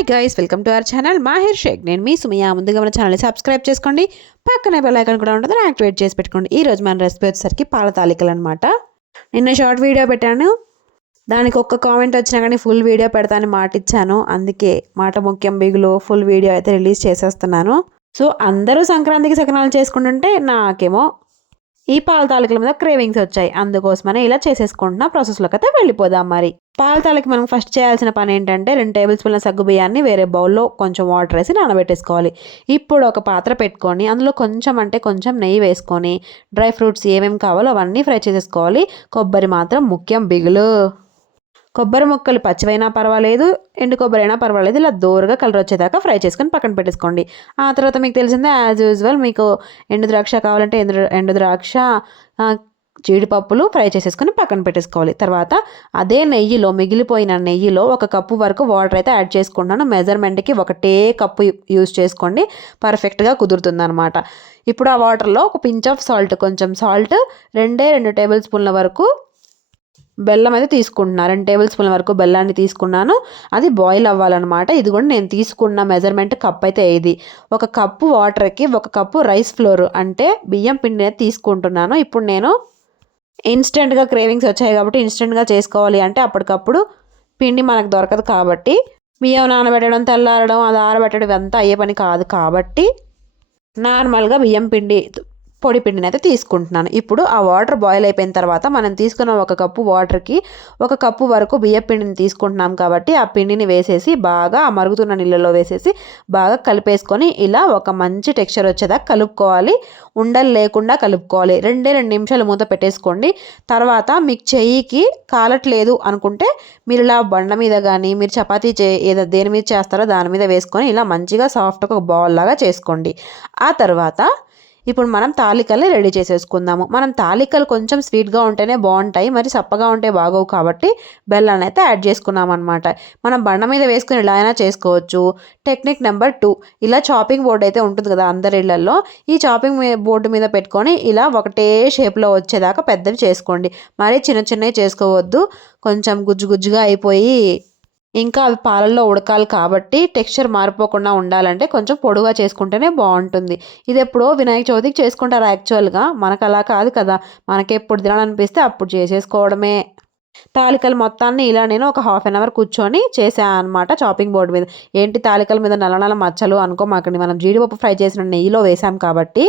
Hi guys, welcome to our channel Mahir Sheikh. నేను మీ సుమియా. ముందుగా మన ఛానల్ని సబ్స్క్రైబ్ చేసుకోండి, పక్కనే బెల్ ఐకాన్ కూడా ఉంటుంది, యాక్టివేట్ చేసి పెట్టుకోండి. ఈ రోజు మన రెసిపీ వచ్చేసరికి పాల తాలికలు అనమాట. నిన్న షార్ట్ వీడియో పెట్టాను, దానికి ఒక్క కామెంట్ వచ్చినా కానీ ఫుల్ వీడియో పెడతానని మాట ఇచ్చాను. అందుకే మాట ముఖ్యం బిగులు ఫుల్ వీడియో అయితే రిలీజ్ చేసేస్తున్నాను. సో అందరూ సంక్రాంతికి సకనాలు చేసుకుంటుంటే నాకేమో ఈ పాల తాలికల మీద క్రేవింగ్స్ వచ్చాయి. అందుకోసమనే ఇలా చేసేసుకుంటున్నా. ప్రాసెస్లోకి అయితే వెళ్ళిపోదాం. మరి పాల తాలికి మనం ఫస్ట్ చేయాల్సిన పని ఏంటంటే 2 టేబుల్ స్పూన్ల సగ్గు బియ్యాన్ని వేరే బౌల్లో కొంచెం వాటర్ వేసి నానబెట్టేసుకోవాలి. ఇప్పుడు ఒక పాత్ర పెట్టుకొని అందులో కొంచెం నెయ్యి వేసుకొని డ్రై ఫ్రూట్స్ ఏమేమి కావాలో అవన్నీ ఫ్రై చేసేసుకోవాలి. కొబ్బరి మాత్రం ముఖ్యం బిగులు. కొబ్బరి ముక్కలు పచ్చివైనా పర్వాలేదు, ఎండు కొబ్బరి అయినా పర్వాలేదు, ఇలా దోరగా కలర్ వచ్చేదాకా ఫ్రై చేసుకొని పక్కన పెట్టేసుకోండి. ఆ తర్వాత మీకు తెలిసిందే యాజ్ యూజువల్, మీకు ఎండు ద్రాక్ష కావాలంటే ఎండు ద్రాక్ష, జీడిపప్పులు ఫ్రై చేసేసుకొని పక్కన పెట్టేసుకోవాలి. తర్వాత అదే నెయ్యిలో, మిగిలిపోయిన నెయ్యిలో 1 కప్పు వరకు వాటర్ అయితే యాడ్ చేసుకుంటున్నాను. మెజర్మెంట్కి 1 కప్పు యూజ్ చేసుకోండి, పర్ఫెక్ట్గా కుదురుతుంది అనమాట. ఇప్పుడు ఆ వాటర్లో ఒక పించ్ ఆఫ్ సాల్ట్, కొంచెం సాల్ట్, 2 టేబుల్ స్పూన్ల వరకు బెల్లం అయితే తీసుకుంటున్నాను. 2 టేబుల్ స్పూన్ల వరకు బెల్లాన్ని తీసుకున్నాను. అది బాయిల్ అవ్వాలన్నమాట. ఇది కూడా నేను తీసుకున్న మెజర్మెంట్ కప్ అయితే ఇది. 1 కప్పు వాటర్కి 1 కప్పు రైస్ ఫ్లోర్ అంటే బియ్యం పిండి అయితే తీసుకుంటున్నాను. ఇప్పుడు నేను ఇన్స్టెంట్గా క్రేవింగ్స్ వచ్చాయి కాబట్టి ఇన్స్టెంట్గా చేసుకోవాలి అంటే అప్పటికప్పుడు పిండి మనకు దొరకదు కాబట్టి, బియ్యం నానబెట్టడం, తెల్లారడం, అది ఆరబెట్టడం ఇదంతా అయ్యే పని కాదు కాబట్టి నార్మల్గా బియ్యం పిండి, పొడి పిండిని అయితే తీసుకుంటున్నాను. ఇప్పుడు ఆ వాటర్ బాయిల్ అయిపోయిన తర్వాత మనం తీసుకున్న 1 కప్పు వాటర్కి 1 కప్పు వరకు బియ్యం పిండిని తీసుకుంటున్నాం కాబట్టి ఆ పిండిని వేసేసి బాగా ఆ మరుగుతున్న నీళ్ళలో వేసేసి బాగా కలిపేసుకొని ఇలా ఒక మంచి టెక్స్చర్ వచ్చేదాకా కలుపుకోవాలి. ఉండలు లేకుండా కలుపుకోవాలి. 2 నిమిషాలు మూత పెట్టేసుకోండి. తర్వాత మీకు చెయ్యికి కాలట్లేదు అనుకుంటే మీరు ఇలా బండ మీద కానీ, మీరు చపాతీ ఏదో దేని మీద చేస్తారో దాని మీద వేసుకొని ఇలా మంచిగా సాఫ్ట్గా ఒక బాల్ లాగా చేసుకోండి. ఆ తర్వాత ఇప్పుడు మనం తాలికల్ని రెడీ చేసేసుకుందాము. మనం తాలికలు కొంచెం స్వీట్గా ఉంటేనే బాగుంటాయి, మరి చప్పగా ఉంటే బాగోవు కాబట్టి బెల్లాన్ని అయితే యాడ్ చేసుకున్నాం అనమాట. మనం బండ మీద వేసుకుని ఇలా అయినా చేసుకోవచ్చు. టెక్నిక్ నెంబర్ 2, ఇలా చాపింగ్ బోర్డు అయితే ఉంటుంది కదా అందరి ఇళ్లలో, ఈ చాపింగ్ బోర్డు మీద పెట్టుకొని ఇలా ఒకటే షేప్లో వచ్చేదాకా పెద్దవి చేసుకోండి. మరి చిన్నవి చేసుకోవద్దు, కొంచెం గుజ్జుగా అయిపోయి ఇంకా అవి పాలల్లో ఉడకాలి కాబట్టి టెక్స్చర్ మారిపోకుండా ఉండాలంటే కొంచెం పొడుగా చేసుకుంటేనే బాగుంటుంది. ఇది ఎప్పుడో వినాయక చవితికి చేసుకుంటారు యాక్చువల్గా, మనకు అలా కాదు కదా. మనకి ఎప్పుడు తినాలనిపిస్తే అప్పుడు చేసేసుకోవడమే. తాలికలు మొత్తాన్ని ఇలా నేను ఒక ½ అన్ అవర్ కూర్చొని చేశాను అనమాట చాపింగ్ బోర్డు మీద. ఏంటి తాలికల మీద నల్ల మచ్చలు అనుకోమాకండి, మనం జీడిపప్పు ఫ్రై చేసిన నెయ్యిలో వేసాం కాబట్టి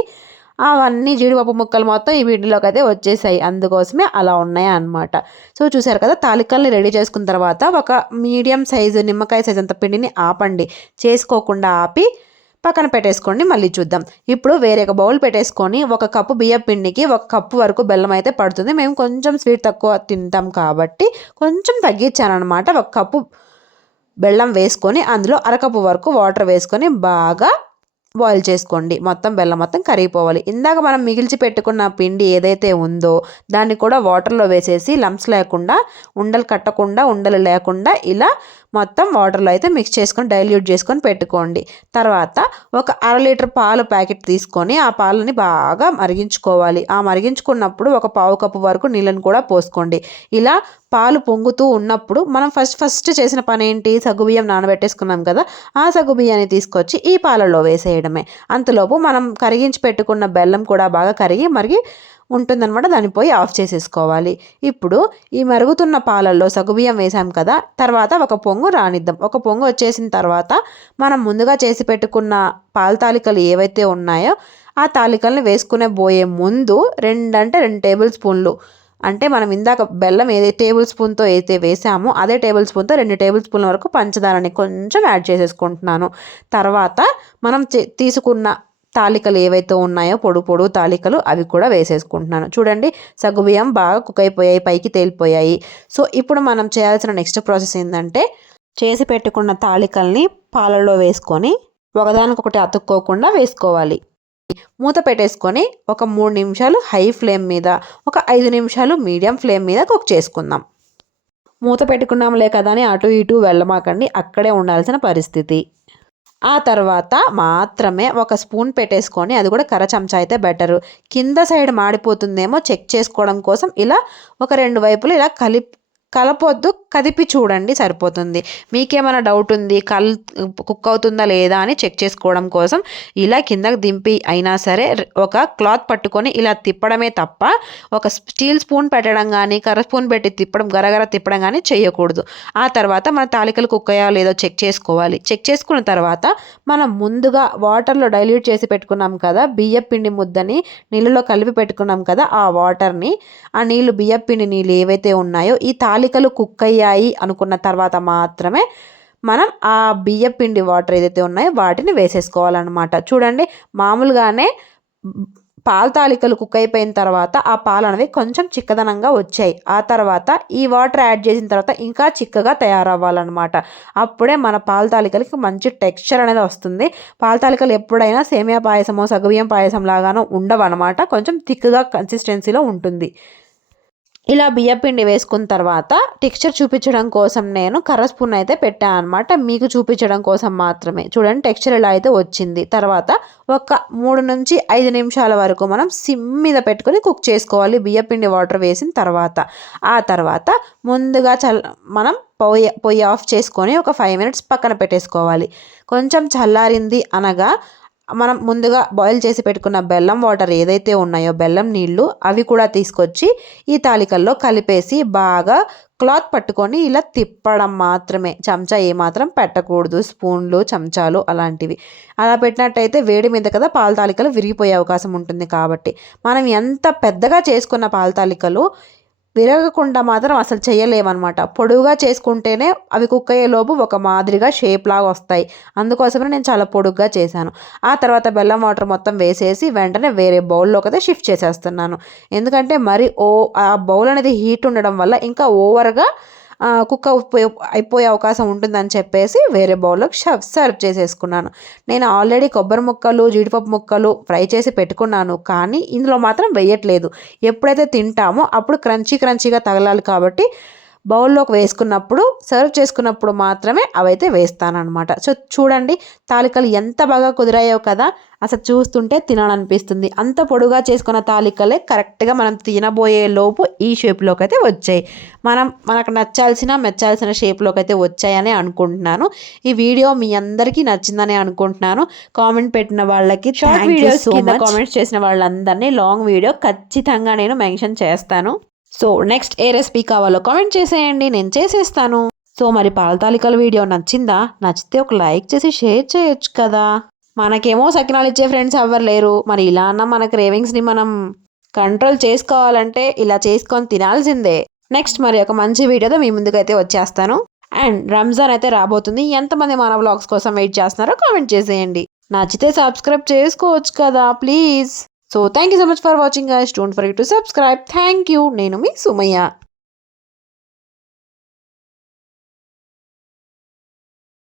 అవన్నీ జీడిపప్పు ముక్కలు మొత్తం ఈ వీటిలోకి అయితే వచ్చేసాయి. అందుకోసమే అలా ఉన్నాయి అన్నమాట. సో చూసారు కదా, తాలికల్ని రెడీ చేసుకున్న తర్వాత ఒక మీడియం సైజు నిమ్మకాయ సైజు అంత పిండిని ఆపండి, చేసుకోకుండా ఆపి పక్కన పెట్టేసుకోండి. మళ్ళీ చూద్దాం. ఇప్పుడు వేరే ఒక బౌల్ పెట్టేసుకొని 1 కప్పు బియ్యం పిండికి 1 కప్పు వరకు బెల్లం అయితే పడుతుంది. మేము కొంచెం స్వీట్ తక్కువ తింటాం కాబట్టి కొంచెం తగ్గించాను అనమాట. 1 కప్పు బెల్లం వేసుకొని అందులో 1/2 కప్పు వరకు వాటర్ వేసుకొని బాగా బాయిల్ చేసుకోండి. బెల్లం మొత్తం కరిగిపోవాలి. ఇందాక మనం మిగిల్చి పెట్టుకున్న పిండి ఏదైతే ఉందో దాన్ని కూడా వాటర్లో వేసేసి లంప్స్ లేకుండా, ఉండలు కట్టకుండా, ఉండలు లేకుండా ఇలా మొత్తం వాటర్లో అయితే మిక్స్ చేసుకొని డైల్యూట్ చేసుకొని పెట్టుకోండి. తర్వాత ఒక 1/2 లీటర్ పాలు ప్యాకెట్ తీసుకొని ఆ పాలని బాగా మరిగించుకోవాలి. ఆ మరిగించుకున్నప్పుడు 1 పావు కప్పు వరకు నీళ్ళని కూడా పోసుకోండి. ఇలా పాలు పొంగుతూ ఉన్నప్పుడు మనం ఫస్ట్ చేసిన పని ఏంటి, సగ్గుబియ్యం నానబెట్టేసుకున్నాం కదా, ఆ సగ్గుబియ్యాన్ని తీసుకొచ్చి ఈ పాలలో వేసేయడమే. అంతలోపు మనం కరిగించి పెట్టుకున్న బెల్లం కూడా బాగా మరిగి ఉంటుందన్నమాట. దాన్ని పోయి ఆఫ్ చేసేసుకోవాలి. ఇప్పుడు ఈ మరుగుతున్న పాలల్లో సగ్గుబియ్యం వేసాం కదా, తర్వాత 1 పొంగు రానిద్దాం. 1 పొంగు వచ్చేసిన తర్వాత మనం ముందుగా చేసి పెట్టుకున్న పాల తాలికలు ఏవైతే ఉన్నాయో ఆ తాలికల్ని వేసుకునే పోయే ముందు 2 టేబుల్ స్పూన్లు, అంటే మనం ఇందాక బెల్లం ఏదైతే టేబుల్ స్పూన్తో అయితే వేసామో అదే టేబుల్ స్పూన్తో 2 టేబుల్ స్పూన్ల వరకు పంచదారని కొంచెం యాడ్ చేసేసుకుంటున్నాను. తర్వాత మనం తీసుకున్న తాలికలు ఏవైతే ఉన్నాయో పొడు తాలికలు అవి కూడా వేసేసుకుంటున్నాను. చూడండి, సగ్గుబియ్యం బాగా కుక్ అయిపోయాయి, పైకి తేలిపోయాయి. సో ఇప్పుడు మనం చేయాల్సిన నెక్స్ట్ ప్రాసెస్ ఏంటంటే, చేసి పెట్టుకున్న తాలికల్ని పాలల్లో వేసుకొని ఒకదానికొకటి అతుక్కోకుండా వేసుకోవాలి. మూత పెట్టేసుకొని ఒక 3 నిమిషాలు హై ఫ్లేమ్ మీద, ఒక 5 నిమిషాలు మీడియం ఫ్లేమ్ మీద కుక్ చేసుకుందాం. మూత పెట్టుకున్నాంలే కదా అని అటు ఇటు వెళ్ళమాకండి, అక్కడే ఉండాల్సిన పరిస్థితి. ఆ తర్వాత మాత్రమే 1 స్పూన్ పెట్టేసుకొని, అది కూడా కర్ర చెంచా అయితే బెటరు. కింద సైడ్ మాడిపోతుందేమో చెక్ చేసుకోవడం కోసం ఇలా ఒక 2 వైపులు ఇలా కలపొద్దు, కదిపి చూడండి సరిపోతుంది. మీకేమైనా డౌట్ ఉంది కుక్ అవుతుందా లేదా అని చెక్ చేసుకోవడం కోసం ఇలా కిందకి దింపి అయినా సరే ఒక క్లాత్ పట్టుకొని ఇలా తిప్పడమే తప్ప ఒక స్టీల్ స్పూన్ పెట్టడం కానీ కర్ర స్పూన్ పెట్టి తిప్పడం గరగర తిప్పడం కానీ చేయకూడదు. ఆ తర్వాత మన తాలికలు కుక్ అయ్యా లేదో చెక్ చేసుకోవాలి. చెక్ చేసుకున్న తర్వాత మనం ముందుగా వాటర్లో డైల్యూట్ చేసి పెట్టుకున్నాం కదా బియ్యం పిండి ముద్దని నీళ్ళలో కలిపి పెట్టుకున్నాం కదా, ఆ వాటర్ని ఆ నీళ్ళు బియ్యం పిండి నీళ్ళు ఏవైతే ఉన్నాయో ఈ తాలికలు కుక్ అయ్యాయి అనుకున్న తర్వాత మాత్రమే మనం ఆ బియ్యం పిండి వాటర్ ఏదైతే ఉన్నాయో వాటిని వేసేసుకోవాలన్నమాట. చూడండి మామూలుగానే పాల తాలికలు కుక్ అయిపోయిన తర్వాత ఆ పాలు అనేవి కొంచెం చిక్కదనంగా వచ్చాయి. ఆ తర్వాత ఈ వాటర్ యాడ్ చేసిన తర్వాత ఇంకా చిక్కగా తయారవ్వాలన్నమాట. అప్పుడే మన పాల తాలికలకి మంచి టెక్స్చర్ అనేది వస్తుంది. పాల తాలికలు ఎప్పుడైనా సేమియా పాయసమో సగ్గుబియ్యం పాయసం లాగానో ఉండవన్నమాట, కొంచెం థిక్గా కన్సిస్టెన్సీలో ఉంటుంది. ఇలా బియ్యపిండి వేసుకున్న తర్వాత టెక్స్చర్ చూపించడం కోసం నేను కర్ర స్పూన్ అయితే పెట్టాను అనమాట, మీకు చూపించడం కోసం మాత్రమే. చూడండి టెక్స్చర్ ఇలా అయితే వచ్చింది. తర్వాత ఒక 3 నుంచి 5 నిమిషాల వరకు మనం సిమ్ మీద పెట్టుకొని కుక్ చేసుకోవాలి బియ్యపిండి వాటర్ వేసిన తర్వాత. ఆ తర్వాత ముందుగా మనం పొయ్యి ఆఫ్ చేసుకొని ఒక 5 మినిట్స్ పక్కన పెట్టేసుకోవాలి. కొంచెం చల్లారింది అనగా మనం ముందుగా బాయిల్ చేసి పెట్టుకున్న బెల్లం వాటర్ ఏదైతే ఉన్నాయో బెల్లం నీళ్ళు అవి కూడా తీసుకొచ్చి ఈ తాలికల్లో కలిపేసి బాగా క్లాత్ పట్టుకొని ఇలా తిప్పడం మాత్రమే, చెంచా ఏమాత్రం పెట్టకూడదు, స్పూన్లు చెంచాలు అలాంటివి. అలా పెట్టినట్టయితే వేడి మీద కదా పాల తాలికలు విరిగిపోయే అవకాశం ఉంటుంది. కాబట్టి మనం ఎంత పెద్దగా చేసుకున్న పాల తాలికలు విరగకుండా మాత్రం అసలు చేయలేమన్నమాట. పొడుగుగా చేసుకుంటేనే అవి కుక్ అయ్యేలోపు ఒక మాదిరిగా షేప్ లాగా వస్తాయి. అందుకోసమే నేను చాలా పొడుగ్గా చేశాను. ఆ తర్వాత బెల్లం వాటర్ మొత్తం వేసేసి వెంటనే వేరే బౌల్లోకి అయితే షిఫ్ట్ చేసేస్తున్నాను. ఎందుకంటే మరి ఆ బౌల్ అనేది హీట్ ఉండడం వల్ల ఇంకా ఓవర్గా కుక్ అయిపోయే అవకాశం ఉంటుందని చెప్పేసి వేరే బౌల్లోకి సర్వ్ చేసేసుకున్నాను. నేను ఆల్రెడీ కొబ్బరి ముక్కలు జీడిపప్పు ముక్కలు ఫ్రై చేసి పెట్టుకున్నాను, కానీ ఇందులో మాత్రం వేయట్లేదు. ఎప్పుడైతే తింటామో అప్పుడు క్రంచీగా తగలాలి కాబట్టి బౌల్లోకి వేసుకున్నప్పుడు సర్వ్ చేసుకున్నప్పుడు మాత్రమే అవైతే వేస్తానన్నమాట. సో చూడండి తాలికలు ఎంత బాగా కుదిరాయో కదా, అసలు చూస్తుంటే తినాలనిపిస్తుంది. అంత పొడుగా చేసుకున్న తాలికలే కరెక్ట్గా మనం తినబోయే లోపు ఈ షేప్లోకి అయితే వచ్చాయి. మనకు మెచ్చాల్సిన షేప్లోకి అయితే వచ్చాయని అనుకుంటున్నాను. ఈ వీడియో మీ అందరికీ నచ్చిందని అనుకుంటున్నాను. కామెంట్ పెట్టిన వాళ్ళకి షార్ట్ వీడియోస్ కింద కామెంట్స్ చేసిన వాళ్ళందరినీ లాంగ్ వీడియో ఖచ్చితంగా నేను మెన్షన్ చేస్తాను. సో నెక్స్ట్ ఏ రెసిపీ కావాలో కామెంట్ చేసేయండి, నేను చేసేస్తాను. సో మరి పాల తాలికల వీడియో నచ్చిందా? నచ్చితే ఒక లైక్ చేసి షేర్ చేయొచ్చు కదా. మనకేమో సకినాలు ఇచ్చే ఫ్రెండ్స్ ఎవ్వరు లేరు. మరి ఇలా అన్న మన క్రేవింగ్స్ని మనం కంట్రోల్ చేసుకోవాలంటే ఇలా చేసుకొని తినాల్సిందే. నెక్స్ట్ మరి ఒక మంచి వీడియోతో మీ ముందుకైతే వచ్చేస్తాను. అండ్ రంజాన్ అయితే రాబోతుంది. ఎంతమంది మన వ్లాగ్స్ కోసం వెయిట్ చేస్తున్నారో కామెంట్ చేసేయండి. నచ్చితే సబ్స్క్రైబ్ చేసుకోవచ్చు కదా please. So thank you so much for watching guys. Don't forget to subscribe. Thank you. నేను మీ సుమయ్య.